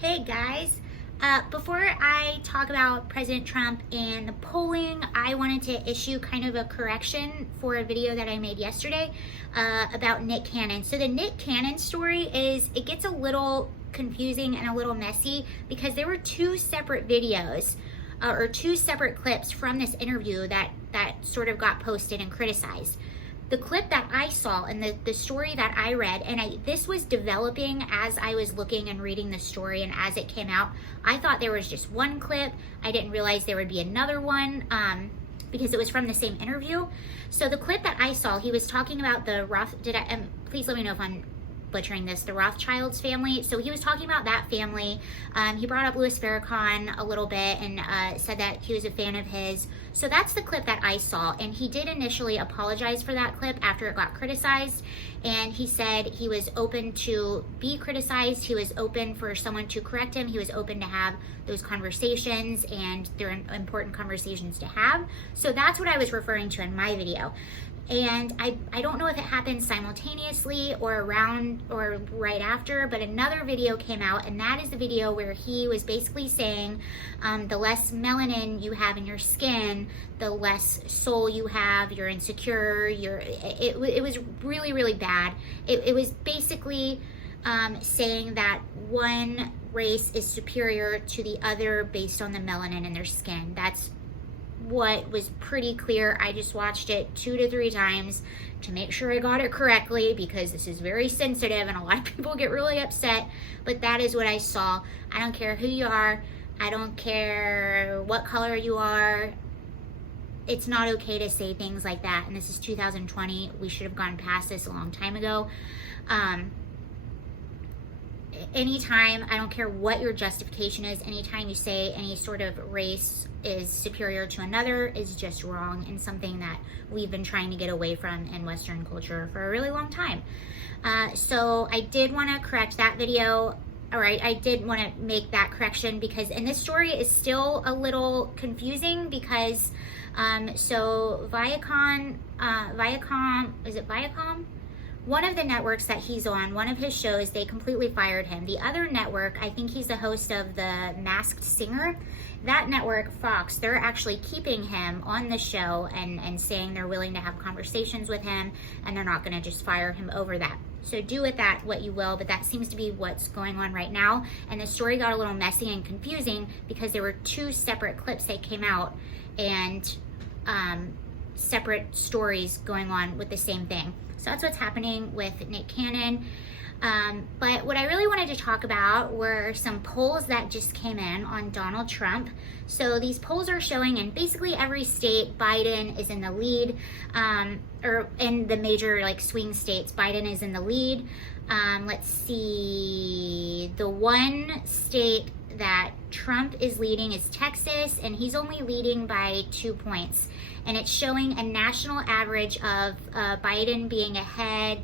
Hey guys, before I talk about President Trump and the polling, I wanted to issue kind of a correction for a video that I made yesterday about Nick Cannon. So the Nick Cannon story it gets a little confusing and a little messy because there were two separate videos or two separate clips from this interview that sort of got posted and criticized. The clip that I saw and the story that I read, and this was developing as I was looking and reading the story and as it came out, I thought there was just one clip. I didn't realize there would be another one because it was from the same interview. So the clip that I saw, he was talking about please let me know if I'm butchering this, the Rothschilds family. So he was talking about that family. He brought up Louis Farrakhan a little bit and said that he was a fan of his. So that's the clip that I saw. And he did initially apologize for that clip after it got criticized. And he said he was open to be criticized. He was open for someone to correct him. He was open to have those conversations, and they're important conversations to have. So that's what I was referring to in my video. And I don't know if it happened simultaneously or around or right after, but another video came out, and that is the video where he was basically saying the less melanin you have in your skin, the less soul you have, you're insecure, it was really, really bad. It was basically saying that one race is superior to the other based on the melanin in their skin. That's what was pretty clear. I just watched it 2 to 3 times to make sure I got it correctly because this is very sensitive and a lot of people get really upset, but that is what I saw. I don't care who you are. I don't care what color you are. It's not okay to say things like that, and this is 2020. We should have gone past this a long time ago. Anytime, I don't care what your justification is, anytime you say any sort of race is superior to another is just wrong and something that we've been trying to get away from in Western culture for a really long time. So I did want to correct that video. All right, I did want to make that correction and this story is still a little confusing because so Viacom, is it Viacom? One of the networks that he's on, one of his shows, they completely fired him. The other network, I think he's the host of The Masked Singer. That network, Fox, they're actually keeping him on the show and saying they're willing to have conversations with him and they're not going to just fire him over that. So do with that what you will, but that seems to be what's going on right now. And the story got a little messy and confusing because there were two separate clips that came out and separate stories going on with the same thing. So that's what's happening with Nick Cannon. But what I really wanted to talk about were some polls that just came in on Donald Trump. So these polls are showing in basically every state, Biden is in the lead, or in the major swing states, Biden is in the lead. Let's see, the one state that Trump is leading is Texas, and he's only leading by 2 points. And it's showing a national average of Biden being ahead.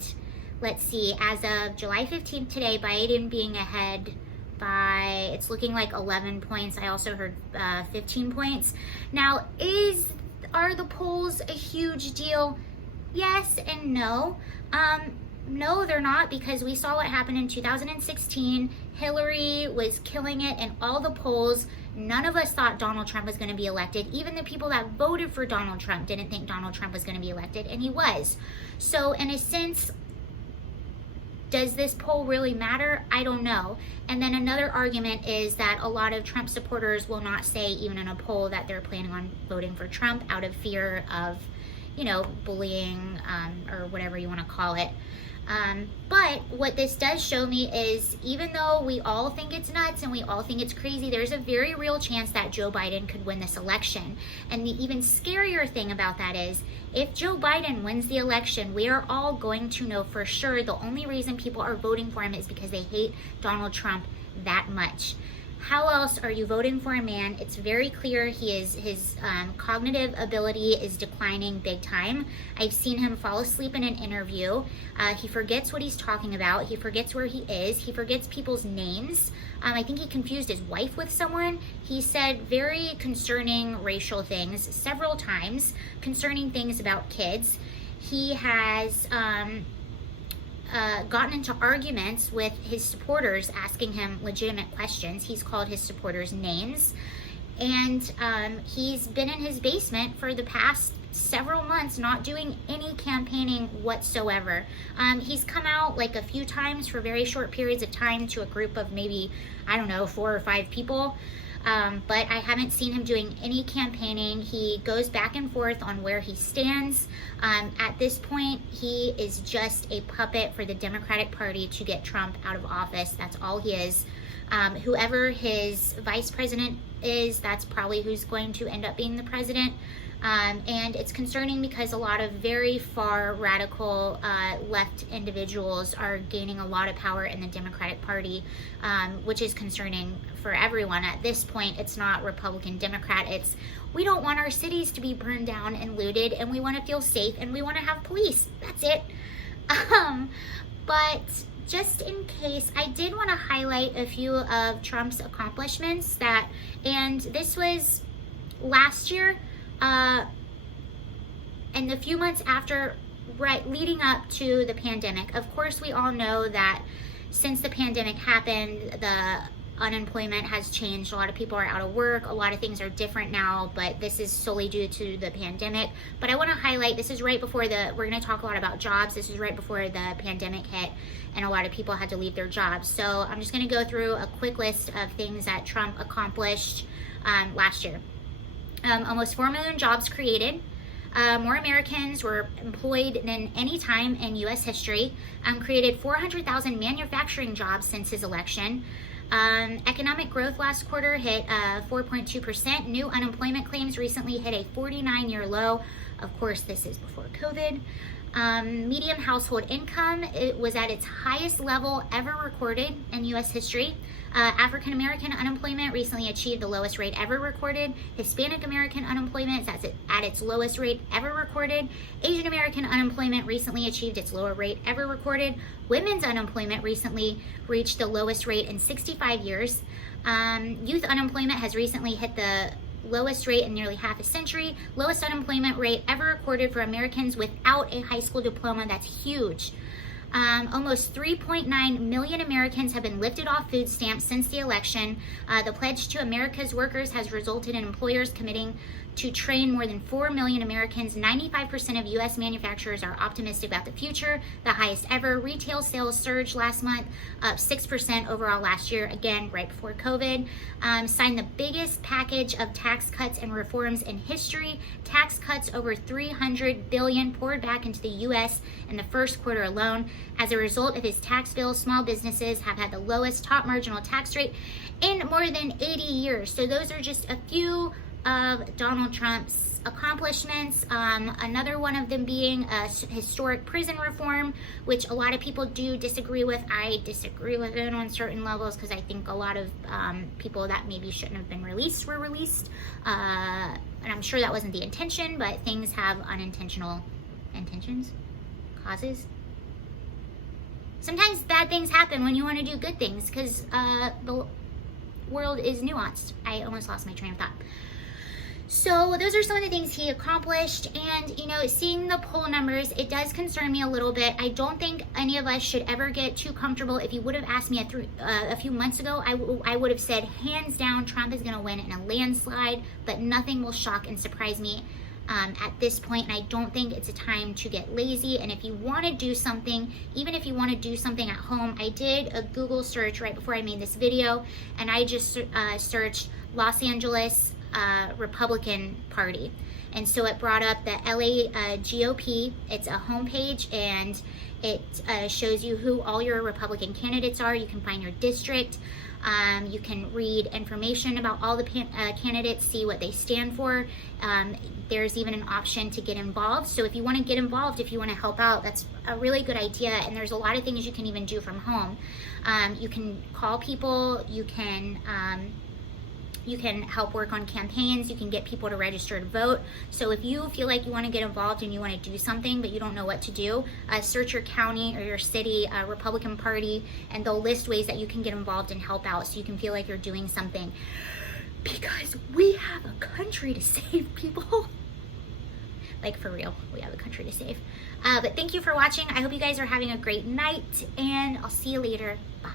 Let's see, as of July 15th today, Biden being ahead by, it's looking like 11 points. I also heard 15 points. Now, are the polls a huge deal? Yes and no. No, they're not, because we saw what happened in 2016. Hillary was killing it in all the polls. None of us thought Donald Trump was going to be elected. Even the people that voted for Donald Trump didn't think Donald Trump was going to be elected, and he was. So in a sense, does this poll really matter? I don't know. And then another argument is that a lot of Trump supporters will not say, even in a poll, that they're planning on voting for Trump out of fear of, bullying or whatever you want to call it. But what this does show me is, even though we all think it's nuts and we all think it's crazy, there's a very real chance that Joe Biden could win this election. And the even scarier thing about that is, if Joe Biden wins the election, we are all going to know for sure the only reason people are voting for him is because they hate Donald Trump that much. How else are you voting for a man? It's very clear his cognitive ability is declining big time. I've seen him fall asleep in an interview. He forgets what he's talking about. He forgets where he is. He forgets people's names. I think he confused his wife with someone. He said very concerning racial things several times, concerning things about kids. He has gotten into arguments with his supporters, asking him legitimate questions. He's called his supporters names. And he's been in his basement for the past several months, not doing any campaigning whatsoever. He's come out like a few times for very short periods of time to a group of maybe, I don't know, 4 or 5 people. But I haven't seen him doing any campaigning. He goes back and forth on where he stands. At this point, he is just a puppet for the Democratic Party to get Trump out of office. That's all he is. Whoever his vice president is, that's probably who's going to end up being the president. And it's concerning because a lot of very far radical left individuals are gaining a lot of power in the Democratic Party, which is concerning for everyone. At this point, it's not Republican, Democrat. It's, we don't want our cities to be burned down and looted, and we want to feel safe, and we want to have police. That's it. But just in case, I did want to highlight a few of Trump's accomplishments and this was last year, and the few months after, right, leading up to the pandemic. Of course, we all know that since the pandemic happened, the unemployment has changed. A lot of people are out of work. A lot of things are different now, but this is solely due to the pandemic. But I want to highlight, this is right before we're going to talk a lot about jobs. This is right before the pandemic hit and a lot of people had to leave their jobs. So I'm just going to go through a quick list of things that Trump accomplished last year. Almost 4 million jobs created. More Americans were employed than any time in U.S. history. Created 400,000 manufacturing jobs since his election. Economic growth last quarter hit 4.2%. New unemployment claims recently hit a 49-year low. Of course, this is before COVID. Median household income, it was at its highest level ever recorded in U.S. history. African American unemployment recently achieved the lowest rate ever recorded. Hispanic American unemployment is at its lowest rate ever recorded. Asian American unemployment recently achieved its lower rate ever recorded. Women's unemployment recently reached the lowest rate in 65 years. Youth unemployment has recently hit the lowest rate in nearly half a century. Lowest unemployment rate ever recorded for Americans without a high school diploma. That's huge. Almost 3.9 million Americans have been lifted off food stamps since the election. The pledge to America's workers has resulted in employers committing to train more than 4 million Americans. 95% of U.S. manufacturers are optimistic about the future, the highest ever. Retail sales surged last month, up 6% overall last year, again, right before COVID. Signed the biggest package of tax cuts and reforms in history. Tax cuts over $300 billion poured back into the U.S. in the first quarter alone. As a result of his tax bill, small businesses have had the lowest top marginal tax rate in more than 80 years. So those are just a few of Donald Trump's accomplishments. Another one of them being a historic prison reform, which a lot of people do disagree with. I disagree with it on certain levels because I think a lot of people that maybe shouldn't have been released were released. And I'm sure that wasn't the intention, but things have unintentional intentions, causes. Sometimes bad things happen when you want to do good things because the world is nuanced. I almost lost my train of thought. So those are some of the things he accomplished, and seeing the poll numbers, it does concern me a little bit. I don't think any of us should ever get too comfortable. If you would have asked me a few months ago, I would have said hands down Trump is going to win in a landslide, but nothing will shock and surprise me at this point, and I don't think it's a time to get lazy. And if you want to do something, even if you want to do something at home, I did a Google search right before I made this video, and I just searched Los Angeles Republican Party, and so it brought up the LA GOP. It's a homepage, and it shows you who all your Republican candidates are. You can find your district. You can read information about all the candidates, see what they stand for. There's even an option to get involved. So if you want to get involved, if you want to help out, that's a really good idea. And there's a lot of things you can even do from home. You can call people. You can help work on campaigns. You can get people to register to vote. So if you feel like you want to get involved and you want to do something, but you don't know what to do, search your county or your city Republican Party, and they'll list ways that you can get involved and help out so you can feel like you're doing something. Because we have a country to save, people. Like, for real, we have a country to save. But thank you for watching. I hope you guys are having a great night, and I'll see you later. Bye.